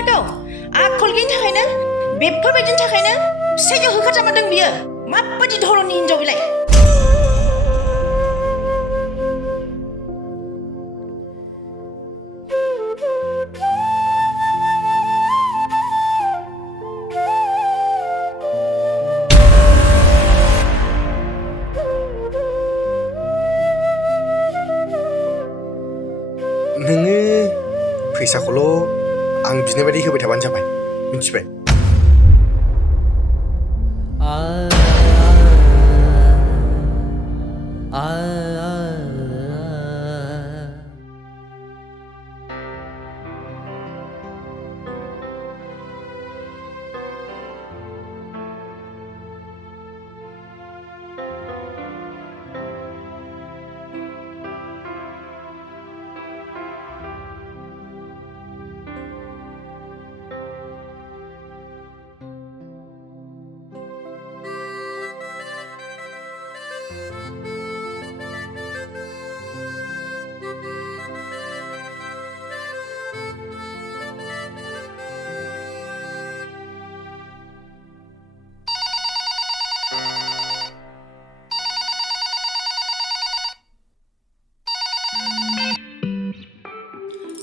नंमारगौ आखल गैयिनि थाखायनो बेफोरबायदिनि थाखायनो फिसाइजों होखारजामारदों बियो माबायदि धरननि हिनजाव बेलाय नोङो फैसाखौल' आं बिनाय बायदि होबाय थाबानो जाबाय मिथिबाय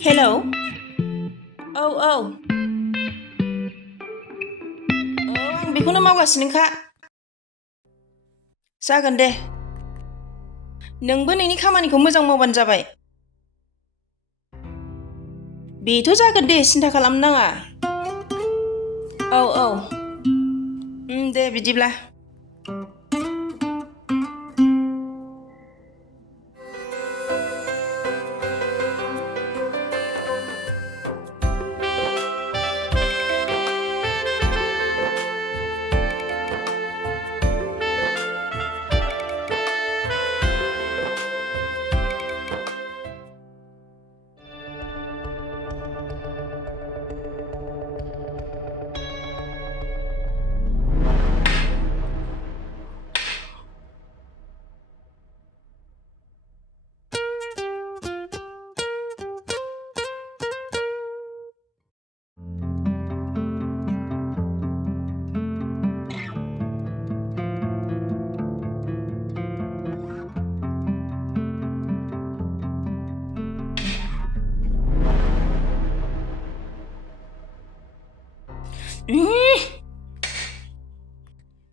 हेलौ औ आं बेखौनो मावगासिनोखा जागोन दे नोंबो नोंनि खामानिखौ मोजां मावबानो जाबाय बेथ' जागोन दे सिन्था खालामनो नाङा औ दे बिदिब्ला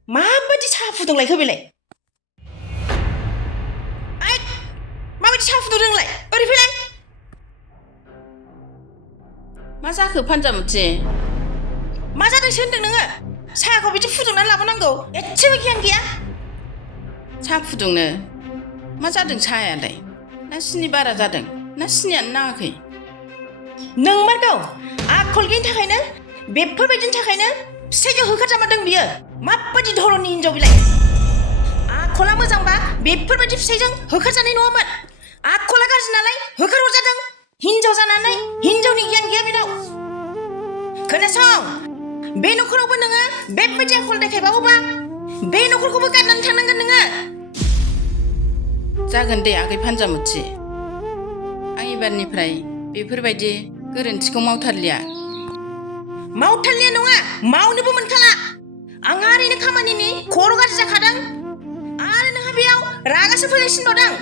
माबायदि साहा फुदुंलायखो बेलाय माबायदि साहा फुदुंदों नोंलाय ओरै फैलाय मा जाखो फानजामुथि मा जादोंसो होनदों नोङो साहाखौ बिदि फुदुंनानै लाबोनांगौ एसेबो गियान गैया साहा फुदुंनो मा जादों साहायालाय ना सिनि बारा जादों ना सिनियानो नाङाखै नंमारगौ आखल गैयिनि थाखायनो बेफोरबायदिनि थाखायनो फिसाइजों होखारजामारदों बियो माबायदि धरननि हिनजाव बेलाय आखला मोजांबा बेफोरबायदि फिसाइजों होखारजानाय नङामोन आखला गाज्रि नालाय होखारहरजादों हिनजाव जानानै हिनजावनि गियान गैया बेनाव खोनासं बे न'खरावबो नोङो बेबायदि आखल देखायबावोबा बे न'खरखौबो गारनानै थांनांगोन नोङो जागोन दे आगै फानजामुथि आं एबारनिफ्राय बेफोरबायदि गोरोन्थिखौ मावथारलिया नङा मावनोबो मोनखाला आंहा ओरैनो खामानिनि खर' गाज्रि जाखादों आरो नोंहा बेयाव रागासो फोजोंसिनबावदों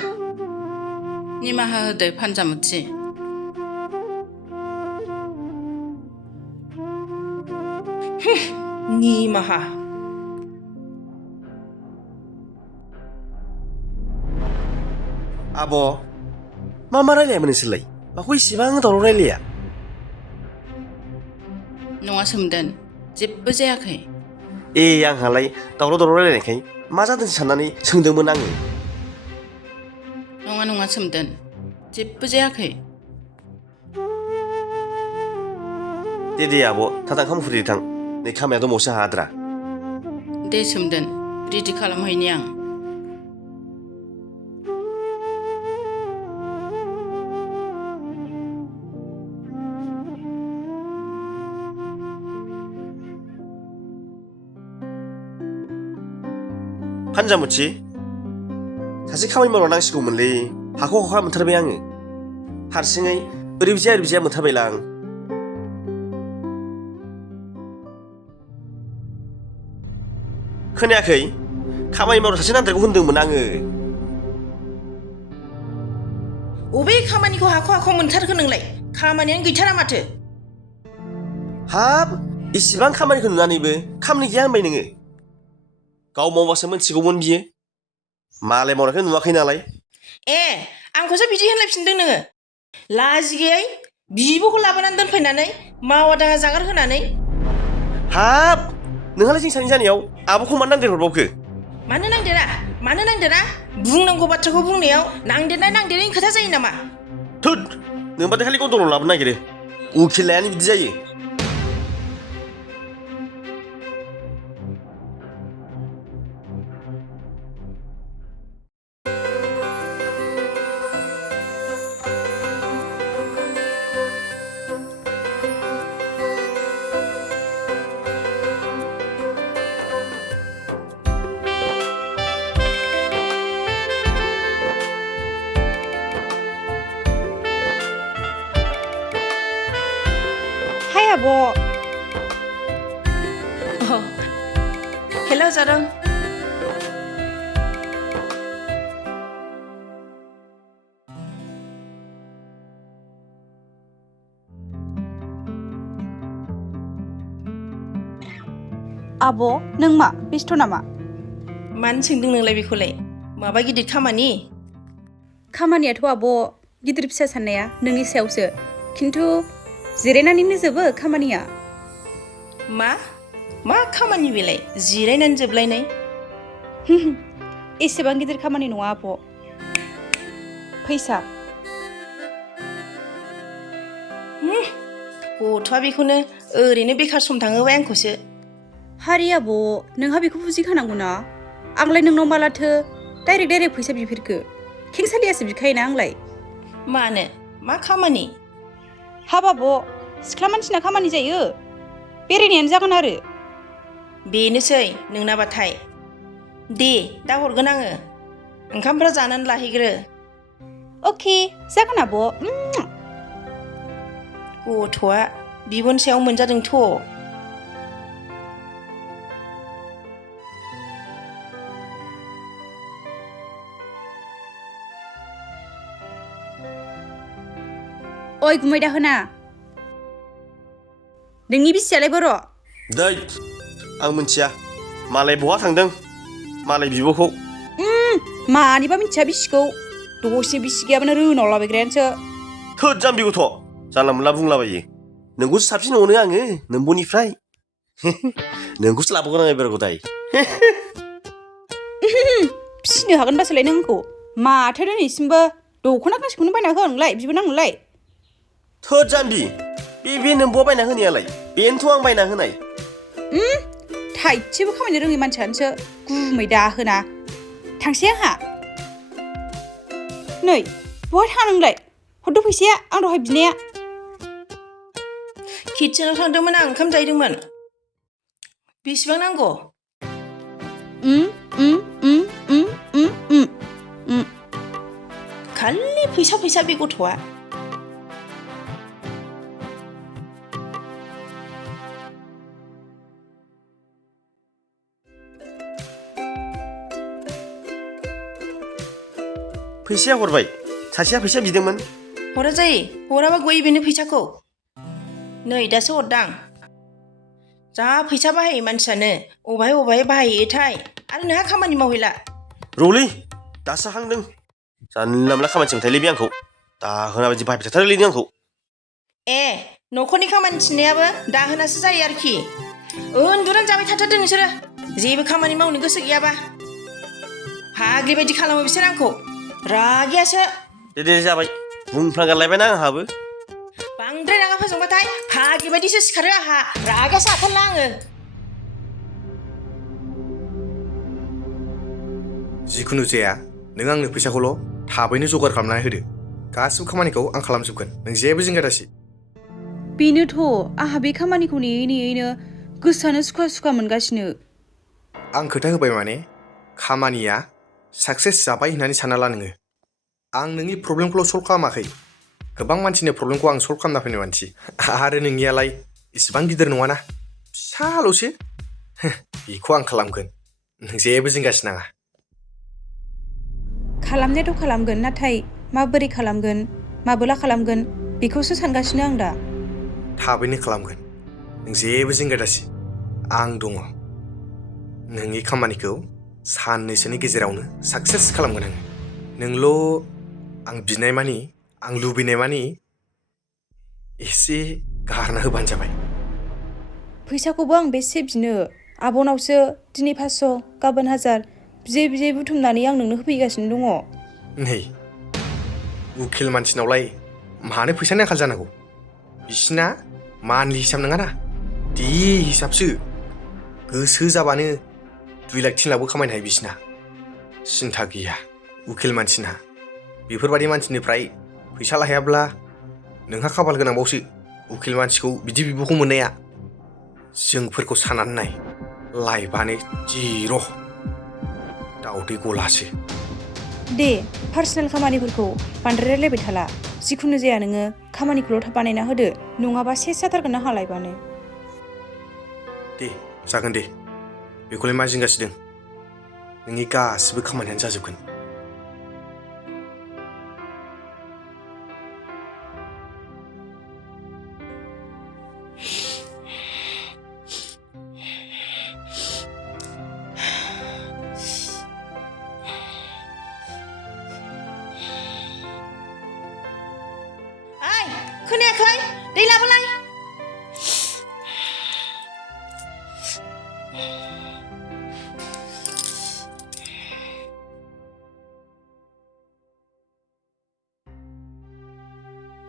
निमाहा होदो फानजामुथि निमाहा आब' मा रायलायामोन नोंसोरलाय माखौ इसेबां दावराव रायलाया नङा सोमदोन जेबो जायाखै आंहालाय दावराव रायलायनायखाय मा जादों साननानै सोंदोंमोन आङो नङा सोमदोन जेबो जायाखै दे आब' थाब ओंखाम उखैदो थां नै खामानिया दंबावोसो आंहा आद्रा दे सोमदोन रेडि खालामहैनि आं फानजामुथि सासे खामानि मावनो नांसिगौमोनलै हाखौ हखा मोनथारबाय आङो हारसिङै ओरैबिजाया मोनथारबायला आं खोनायाखै खामानि मावग्रा सासे नांदेरगौ होनदोंमोन आङो अबे खामानिखौ हाख' मोनथारखो नोंलाय खामानियानो गैथारा माथो हाब इसिबां खामानिखौ नुनानैबो खामानि गैया होनबाय नोङो गाव मावबासो मोनथिगौमोन बियो मालाय मावनायखौ नुवाखै नालाय ए आंखौसो बिदि होनलायफिनदों नोङो लाजिगैयै बिब'खौ लाबोनानै दोनफैनानै मावा दाङा जागार होनानै हाब नोंहालाय जों सानै जानायाव आब'खौ मानो नांदेरहरबावखो मानो नांदेरा बुंनांगौ बाथ्राखौ बुंनायाव नांदेरनायनि खोथा जायो नामा थोद नोंबाथाय खालि गन्दलाव लाबोनो नागिरो उखिल लायानो बिदि जायो Hai Abo. हेल' जारं Abo, neng मा बेस्थ' नामा? मानो सोंदों नोंलाय बेखौलाय माबा गिदिर खामानि खामानियाथ' आब' गिदिर फिसा साननाया नोंनि सायावसो खिन्थु जिरायनानैनो जोबो खामानिया मा खामानि बेलाय जिरायनानै जोबलायनाय एसेबां गिदिर खामानि नङा आब' फैसा गथ'आ बेखौनो ओरैनो बेखार सम थाङोबाय आंखौसो हारि आब' नोंहा बेखौ बुजिखानांगौ ना आंलाय नोंनाव मालाथो डाइरेक्ट फैसा बिफेरखो खेंसालियासो बिखायोना आंलाय मानो मा खामानि हाब आब' सिख्ला मानसिना खामानि जायो बेरायनायानो जागोन आरो बेनोसै नोंनाबाथाय दे दा हरगोन आङो ओंखामफ्रा जानानै लाहैग्रो अके जागोन आब' गथ'आ बिब'नि सायाव मोनजादोंथ' ओइ गुमै दाहोना नोंनि बिसियालाय बर' दै आं मिथिया मालाय बहा थांदों मालाय बिब'खौ मानिबा मिथिया बिसिखौ दसे बिसि गैयाबानो रोनाव लाबायग्रायानोसो थोद जाम्बि गथ' जानला मोनला बुंलाबायो नोंखौसो साबसिन अनो आङो नोंब'निफ्राय नोंखौसो लाबोगोन आं एबारखौ दाय फिसिनो हागोन बासोलाय नों आंखौ माथो दिनैसिमबो दख'ना गांसेखौनो बायना होआ नोंलाय बिबोनां नोंलाय थोद जाम्बि बे नोंब'आ बायना होनायालाय बेनोथ' आं बायना होनाय थाइसेबो खामायनो रोङै मानसियानोसो गुमै दाहोना थांसै आंहा नै बहा थाङा नोंलाय हरदो फैसाया आं दहाय बिनाया किटचेनाव थांदोंमोन आं ओंखाम जाहैदोंमोन बेसेबां नांगौ खालि फैसा बे गथ'आ फैसाया हरबाय सासेया फैसा बिदोंमोन हरा जायो हराबा गयो बेनो फैसाखौ नै दासो हरदां जा फैसा बाहायो मानसियानो अबहाय बाहायोथाय आरो नोंहा खामानि मावहैला रलै दासो हांदों जानला मोनला खामानि सोंथायलै बे आंखौ दाहोना बायदि बाहायबाय थाथारोलै नों आंखौ ए न'खरनि खामानि थिननायाबो दाहोनासो जायो आरोखि उन्दुनानै जाबाय थाथारदों नोंसोरो जेबो खामानि मावनो गोसो गैयाबा फाग्लि बायदि खालामो बिसोर आंखौ रागियासो दे जाबाय बुंफ्लांगारलायबायना आंहाबो बांद्राय रागा फोजोंबाथाय फाग्लि बायदिसो सिखारो आंहा रागासो आथारला आङो जिखुनु जाया नों आंनो फैसाखौल' थाबैनो जगार खालामनानै होदो गासिबो खामानिखौ आं खालामजोबगोन नों जेबो जिंगा दासि बेनोथ' आंहा बे खामानिखौ नेयैनो गोसोआनो सुखुवा मोनगासिनो आं खोथा होबाय माने खामानिया साक्सेस जाबाय होननानै सानना ला नोङो आं नोंनि प्रब्लेमखौल' सल्भ खालामाखै गोबां मानसिनि प्रब्लेमखौ आं सल्भ खालामना फैनाय मानसि आरो नोंनियालाय इसिबां गिदिर नङाना फिसाल'सो बेखौ आं खालामगोन नों जेबो जिंगासि नाङा खालामनायाथ' खालामगोन नाथाय माबोरै खालामगोन माबोला खालामगोन बेखौसो सानगासिनो आं दा थाबैनो खालामगोन नों जेबो जिंगा दासि आं दङ नोंनि खामानिखौ साननैसोनि गेजेरावनो साक्सेस खालामगोन आङो नोंल' आं बिनाय मानि आं लुबैनाय मानि एसे गारना होबानो जाबाय फैसाखौबो आं बेसे बिनो आब'नावसो दिनै 500 गाबोन 1000 बियै बुथुमनानै आं नोंनो होफैगासिनो दङ नै उखिल मानसिनावलाय मानो फैसानि आंखाल जानांगौ बिसिना मानलि हिसाब नङाना दि हिसाबसो गोसो जाबानो 2 लाख 3 लाखबो खामायनो हायो बिसिना सिन्था गैया उखिल मानसिना बेफोरबायदि मानसिनिफ्राय फैसा लायाब्ला नोंहा खाफाल गोनांबावसो उखिल मानसिखौ बिदि बिब'खौ मोननाया जोंफोरखौ साननानै नाय लाइफआनो जिर' दावदै गलासो दे पार्सनेल खामानिफोरखौ बांद्राय रायलायबाय थाला जिखुनु जाया नोङो खामानिखौल' थाब बानायना होदो नङाबा सेस जाथारगोन ना हालायबानो दे जागोन दे बेखौलाय मा जिंगासि दं नोंनि गासिबो खामानियानो जाजोबगोन ओइ खोनायाखै दै लाबोलाय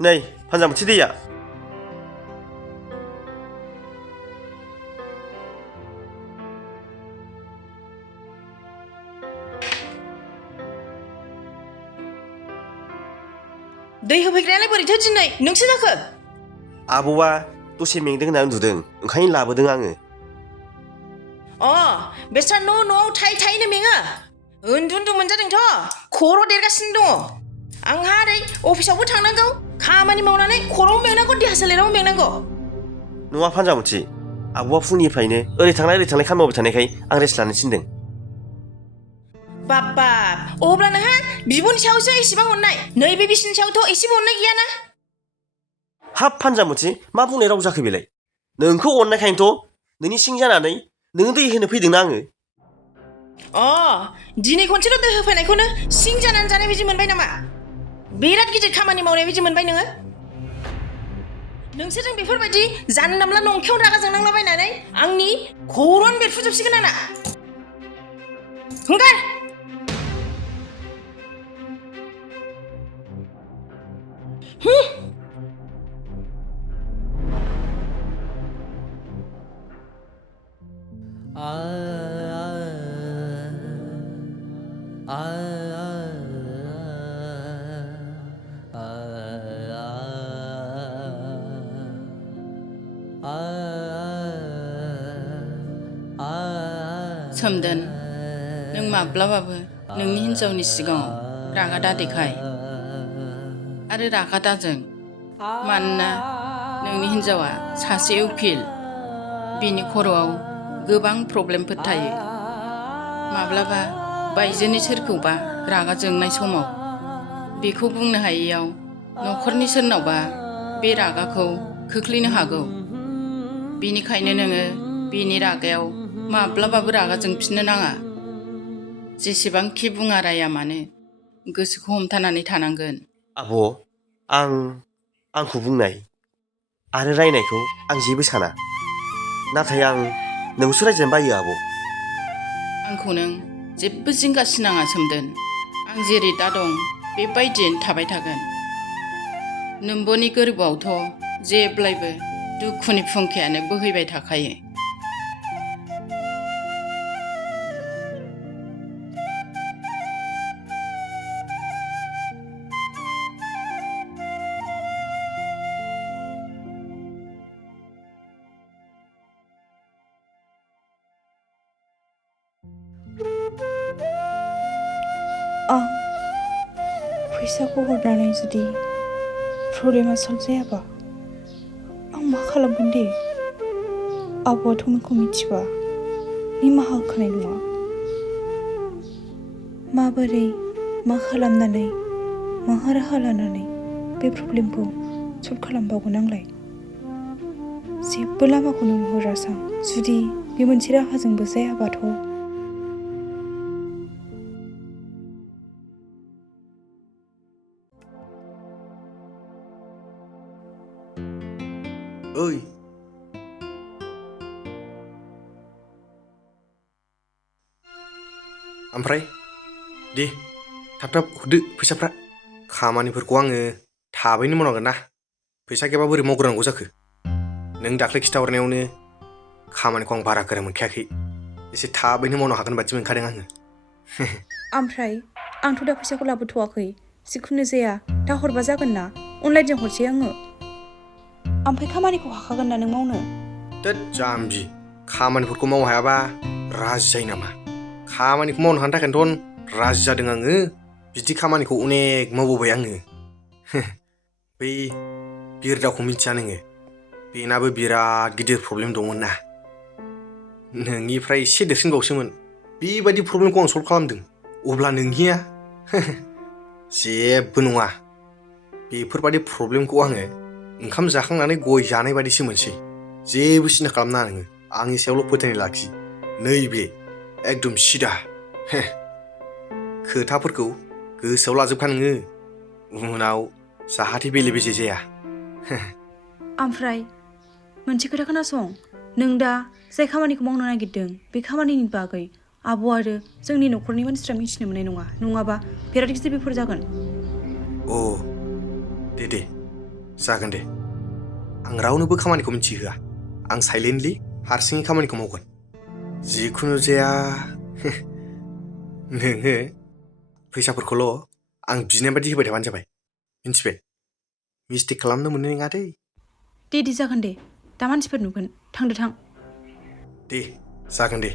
नै फानजामुथि दैया दै होफैग्रायालाय बोरैथो दिनै नोंसो जाखो आबौआ दसे मेंदों होनना उन्दुदों ओंखायनो लाबोदों आङो बेस्रा न'आव थायैनो मेङो उन्दु मोनजादोंथ' खर' देरगासिनो दङ आंहा ओरै अफिसावबो थांनांगौ खामानि मावनानै खर'आव मेंनांगौ देहा सोलेराव मेंनांगौ नङा फानजामुथि आबौआ फुंनिफ्रायनो ओरै थांलाय खामानि मावबाय थानायखाय आं रेस्ट लानो थिनदों बाब्बा अब्ला नोंहा बिब'नि सायावसो एसेबां अननाय नैबे बिसिनि सायावथ' एसेबो अननाय गैयाना हाब फानजामुथि मा बुंनाय राव जाखो बेलाय नोंखौ अननायखायनोथ' नोंनि सिं जानानै नोङो दै होनो फैदोंना आङो दिनै खनसेल' दै होफैनायखौनो सिं जानानै जानाय बायदि मोनबाय नामा बिराद गिदिर खामानि मावनाय बायदि मोनबाय नोङो नोंसोरजों बेफोरबायदि जानला मोनला नंखायावनो रागा जोंनांलाबायनानै आंनि खर'आनो बेरफुजोबसिगोन आंना हंगार सोमदोन नों माब्लाबाबो नोंनि हिन्जावनि सिगाङाव रागा दादेखाय आरो रागा दाजों मानोना नोंनि हिन्जावा सासे उखिल बिनि खर'आव गोबां प्रब्लेमफोर थायो माब्लाबा बायजोनि सोरखौबा रागा जोंनाय समाव बेखौ बुंनो हायैयाव न'खरनि सोरनावबा बे रागाखौ खोख्लैनो हागौ बेनिखायनो नोङो बेनि रागायाव माब्लाबाबो रागा जोंफिननो नाङा जेसेबांखि बुङा राया मानो गोसोखौ हमथानानै थानांगोन आब' आंखौ बुंनाय आरो रायनायखौ आं जेबो साना नाथाय आं नोंखौसो रायजानो बायो आब' आंखौ नों जेबो जिंगासिनाङा सोमदोन आं जेरै दा दं बेबायदियैनो थाबाय थागोन नोम्ब'नि गोरबोआवथ' जेब्लायबो दुखुनि फुंखायानो बोहैबाय थाखायो आं फैसाखौ हरनानै जुदि प्रब्लेमा सल्भ जायाबा आं मा खालामगोन दे आब'आथ' नोंखौ मिथिबा निमाहा होखानाय नङा माबोरै मा खालामनानै मा राहा लानानै बे प्रब्लेमखौ सल्भ खालामबावगोन आंलाय जेबो लामाखौनो नुहुरासां जुदि बे मोनसे राहाजोंबो जायाबाथ' ओइ ओमफ्राय दे थाब थाब हरदो फैसाफ्रा खामानिफोरखौ आङो थाबैनो मावनांगोन ना फैसा गैयाबा बोरै मावग्रोनांगौ जाखो नों दाख्लै खिन्थाहरनायावनो खामानिखौ आं बारा गोरा मोनखायाखै एसे थाबैनो मावनो हागोन बादि मोनखादों आङो ओमफ्राय आंथ' दा फैसाखौ लाबोथ'वाखै जिखुनु जाया दा हरबा जागोन ना अनलाइनजों हरसै आङो ओमफ्राय खामानिखौ हाखागोन ना नों मावनो दोद जाम्बि खामानिफोरखौ मावनो हायाबा राजि जायो नामा खामानिखौ मावनो हानो थाखायनोथ' राजि जादों आङो बिदि खामानिखौ अनेक मावबोबाय आङो बै बिरदावखौ मिथिया नोङो बेनाबो बिराद गिदिर प्रब्लेम दंमोन ना नोंनिफ्राय एसे देरसिनबावसोमोन बेबायदि प्रब्लेमखौ आं सल्भ खालामदों अब्ला नोंनिया जेबो नङा बेफोरबायदि प्रब्लेमखौ आङो ओंखाम जाखांनानै गय जानाय बायदिसो मोनसै जेबो सिन्था खालामनाङा नोङो आंनि सायावल' फोथायनाय लाखि नैबे एकदम सिदा खोथाफोरखौ गोसोआव लाजोबखा नोङो उनाव जाहाथे बेले बेजे जाया ओमफ्राय मोनसे खोथा खोनासं नों दा जाय खामानिखौ मावनो नागिरदों बे खामानिनि बागै आब' आरो जोंनि न'खरनि मानसिफ्रा मिथिनो मोननाय नङा नङाबा बिराद गिदिर बिपद जागोन अ दे जागोन दे आं रावनोबो खामानिखौ मिथिहोआ आं साइलेन्टलि हारसिङै खामानिखौ मावगोन जिखुनु जाया नोङो फैसाफोरखौल' आं बिनाय बायदि होबाय थाबानो जाबाय मिन्थिबाय मिस्टेक खालामनो मोननाय नङा दै दे जागोन दे दा मानसिफोर नुगोन थांदो थां दे जागोन दे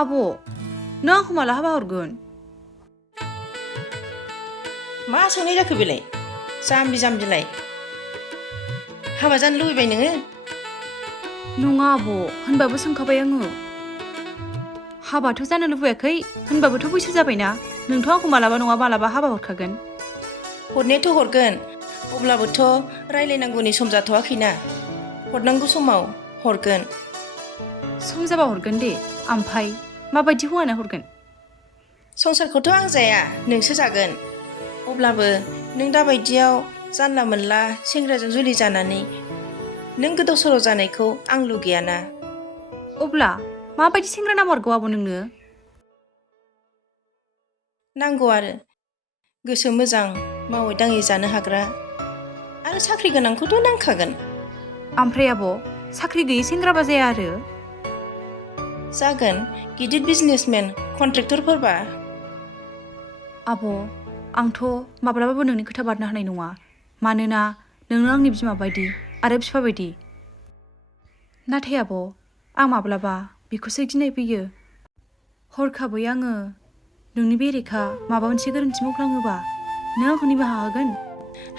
आब' नों आंखौ माला हाबा हरगोन मा सोंनाय जाखो बेलाय जाम्बिलाय हाबा जानो लुबैबाय नोङो नङा आब' होनबाबो सोंखाबाय आङो हाबाथ' जानो लुबैयाखै होनबाबोथ' बैसो जाबायना नोंथ' आंखौ मालाबा नङा मालाबा हाबा हरखागोन हरनायाथ' हरगोन अब्लाबोथ' रायलायनांगौनि सम जाथ'वाखैना हरनांगौ समाव हरगोन सम जाबा हरगोन दे ओमफ्राय माबायदि हौवाना हरगोन संसारखौथ' आं जाया नोंसो जागोन अब्लाबो नों दाबायदियाव जानला मोनला सेंग्राजों जुलि जानानै नों गोदाव सोराव जानायखौ आं लुगैयाना अब्ला माबायदि सेंग्रा नामारगौ आब' नोंनो नांगौ आरो गोसो मोजां मावै दाङै जानो हाग्रा आरो साख्रि गोनांखौथ' नांखागोन ओमफ्राय आब' साख्रि गैयि सेंग्राबा जाया आरो जागोन गिदिर बिजनेसमेन कन्ट्रेक्टरफोरबा आब' आंथ' माब्लाबाबो नोंनि खोथा बारनो हानाय नङा मानोना नोंनो आंनि बिमा बायदि आरो बिफा बायदि नाथाय आब' आं माब्लाबा बेखौसो गिनाय फैयो हरखाबै आङो नोंनि बेरेखा माबा मोनसे गोरोन्थि मावफ्लाङोबा नों आंखौ निमाहा होगोन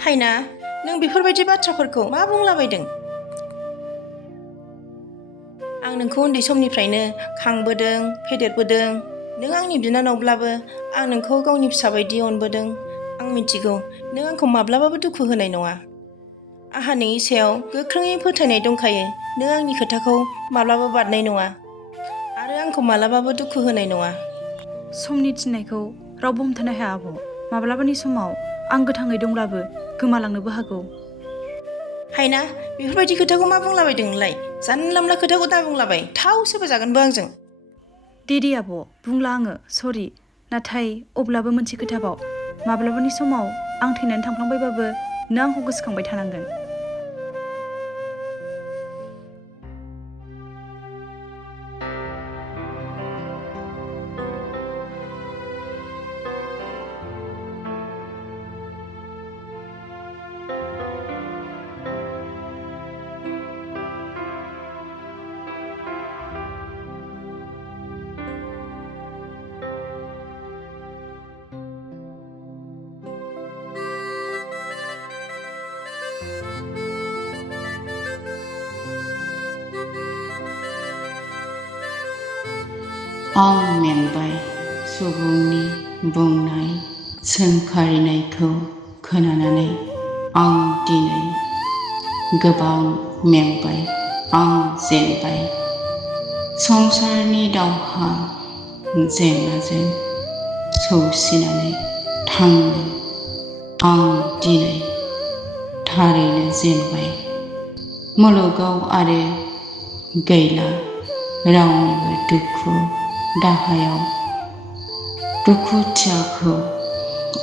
हायना नों बेफोरबायदि बाथ्राफोरखौ मा बुंलाबायदों आं नोंखौ उन्दै समनिफ्रायनो खांबोदों फेदेरबोदों नों आंनि बिनानावब्लाबो आं नोंखौ गावनि फिसा बायदि अनबोदों आं मिथिगौ नों आंखौ माब्लाबाबो दुखु होनाय नङा आंहा नोंनि सायाव गोख्रोङै फोथायनाय दंखायो नों आंनि खोथाखौ माब्लाबा बारनाय नङा आरो आंखौ माब्लाबाबो दुखु होनाय नङा समनि थिननायखौ रावबो हमथानो हाया आब' माब्लाबानि समाव आं गोथाङै दंब्लाबो गोमालांनोबो हागौ हायना बेफोरबायदि खोथाखौ मा बुंलाबायदों नोंलाय जानला मोनला खोथाखौ दा बुंलाबाय थाव सोबाजागोनबो आंजों दे आब' बुंला आङो सरि नाथाय अब्लाबो मोनसे खोथाबाव माब्लाबानि समाव आं थैनानै थांफ्लांबायबाबो नों आंखौ गोसोखांबाय थानांगोन आं मेंबाय सुबुंनि बुंनाय सोंखारिनायखौ खोनानानै आं दिनै गोबां मेंबाय आं जेनबाय संसारनि दावहा जेंनाजों सौसिनानै थांनो आं दिनै थारैनो जेनबाय मुलुगाव आरो गैला रावनिबो दुखु दाहायाव दुखुथियाखौ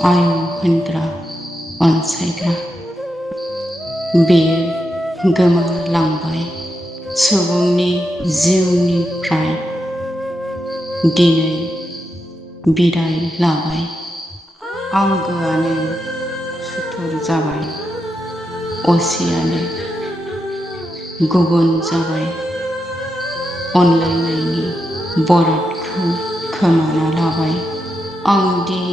आयं होनग्रा अनसायग्रा बेयो गोमालांबाय सुबुंनि जिउनिफ्राय दिनै बिदाय लाबाय आंगोआनो सुथुर जाबाय असेयानो गुबुन जाबाय अनलायनायनि बरादखौ खोमाना लाबाय आं दि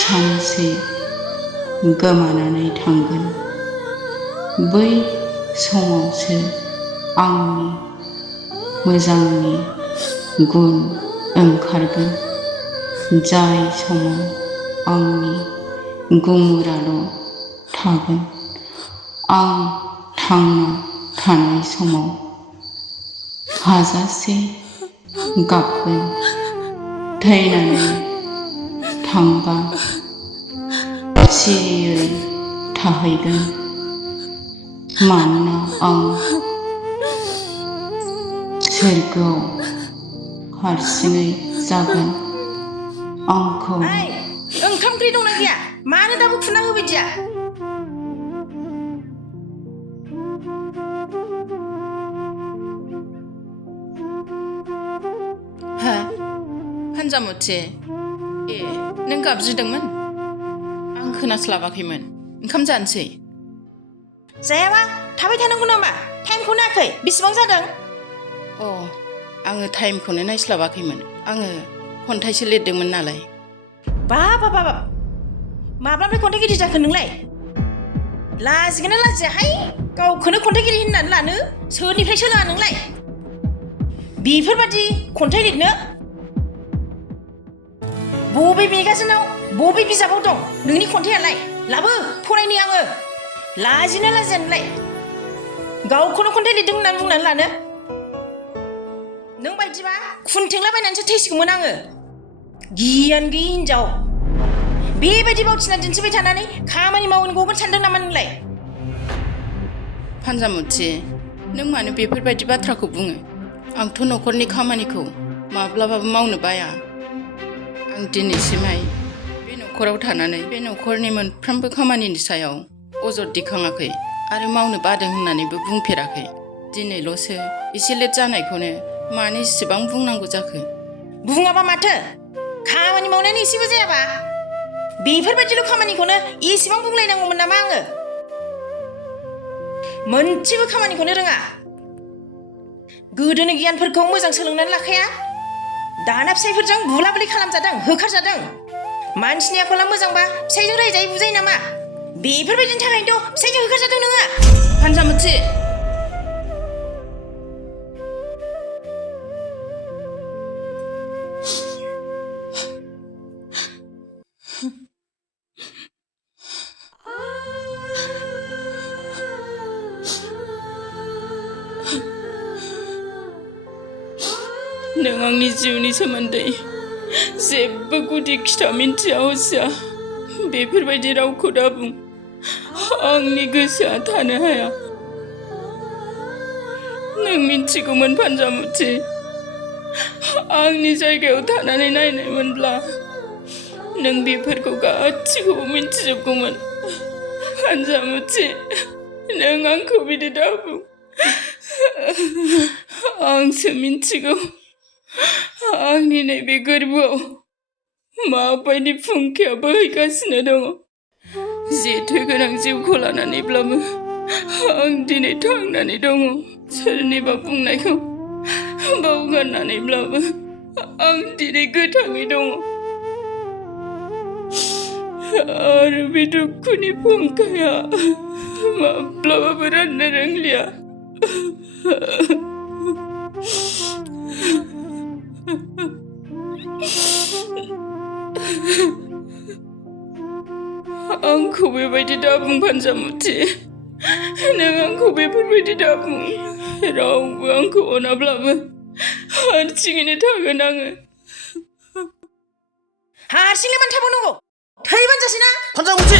सानसे गोमानानै थांगोन बै समावसो आंनि मोजांनि गुन ओंखारगोन जाय समाव आंनि गुमुराल' थागोन आं थांना थानाय समाव हाजासे गाबगोन थैनानै थांबा सिरियै थाहैगोन मानोना आं सोरगोआव हारसिङै जागोन आंखौ ओइ ओंखाम ओंख्रि दंना गैया मानो दाबो खुना होबाय दिया हा फानजामुथि ए नों गाबज्रिदोंमोन आं खोनास्लाबाखैमोन ओंखाम जानोसै जायाबा थाबाय थानांगौ नामा टाइमखौ नायाखै बेसेबां जादों अ आङो टाइमखौनो नायस्लाबाखैमोन आङो खन्थाइसो लिरदोंमोन नालाय बा माब्लानिफ्राय खन्थाइगिरि जाखो नोंलाय लाजिगोना लाजियाहाय गावखौनो खन्थाइगिरि होननानै लानो सोरनिफ्राय सोलोङा नोंलाय बेफोरबादि खन्थाइ लिरनो बबे मेगाजिनाव बबे बिजाबाव दं नोंनि खन्थाइयालाय लाबो फरायनि आङो लाजिना लाजिया नोंलाय गावखौनो खन्थाइ लिरदों होननानै बुंनानै लानो नों बायदिबा खुनथेंलाबायनानैसो थैसिगौमोन आङो गियान गैयि हिनजाव बेबायदि बावथिना दिन्थिबाय थानानै खामानि मावनो गगोन सानदों नामा नोंलाय फानजामुथि नों मानो बेफोरबायदि बाथ्राखौ बुङो आंथ' न'खरनि खामानिखौ माब्लाबाबो मावनो बाया आं दिनैसिमहाय बे न'खराव थानानै बे न'खरनि मोनफ्रोमबो खामानिनि सायाव अजद दिखाङाखै आरो मावनो बादों होननानैबो बुंफेराखै दिनैल'सो एसे लेट जानायखौनो मानो इसेबां बुंनांगौ जाखो बुङाबा माथो खामानि मावनायानो एसेबो जायाबा बेफोरबायदिल' खामानिखौनो एसेबां बुंलायनांगौमोन नामा आङो मोनसेबो खामानिखौनो रोङा गोदोनि गियानफोरखौ मोजां सोलोंनानै लाखाया दाना फिसाइफोरजों बुला बुलि खालामजादों होखारजादों मानसिनि आखला मोजांबा फिसाइजों रायजायै बुजायो नामा बेफोरबायदिनि थाखायनोथ' फिसाइजों होखारजादों नोङो फानजामुथि नों आंनि जिउनि सोमोन्दै जेबो गुदि खिथा मिन्थिया हसिया बेफोरबायदि रावखौ दा बुं आंनि गोसोआ थानो हाया नों मिन्थिगौमोन फानजामुथि आंनि जायगायाव थानानै नायनायमोनब्ला नों बेफोरखौ गासिखौबो मिन्थिजोबगौमोन फानजामुथि नों आंखौ बिदि दाबुं आंसो मिन्थिगौ आंनि नैबे गोरबोआव माबायदि फुंखाया बोहैगासिनो दङ जेथो गोनां जिउखौ लानानैब्लाबो आं दिनै थांनानै दङ सोरनिबा बुंनायखौ बावगारनानैब्लाबो आं दिनै गोथाङै दङ आरो बे दुखुनि फुंखाया माब्लाबाबो राननो रोंलिया आंखौ बेबायदि दाबुं फानजामुथि नों आंखौ बेफोरबायदि दाबुं रावबो आंखौ अनाब्लाबो हारसिङैनो थागोन आङो हारसिंलाय मानो थाबावनांगौ थैबानो जासै ना फानजामुथि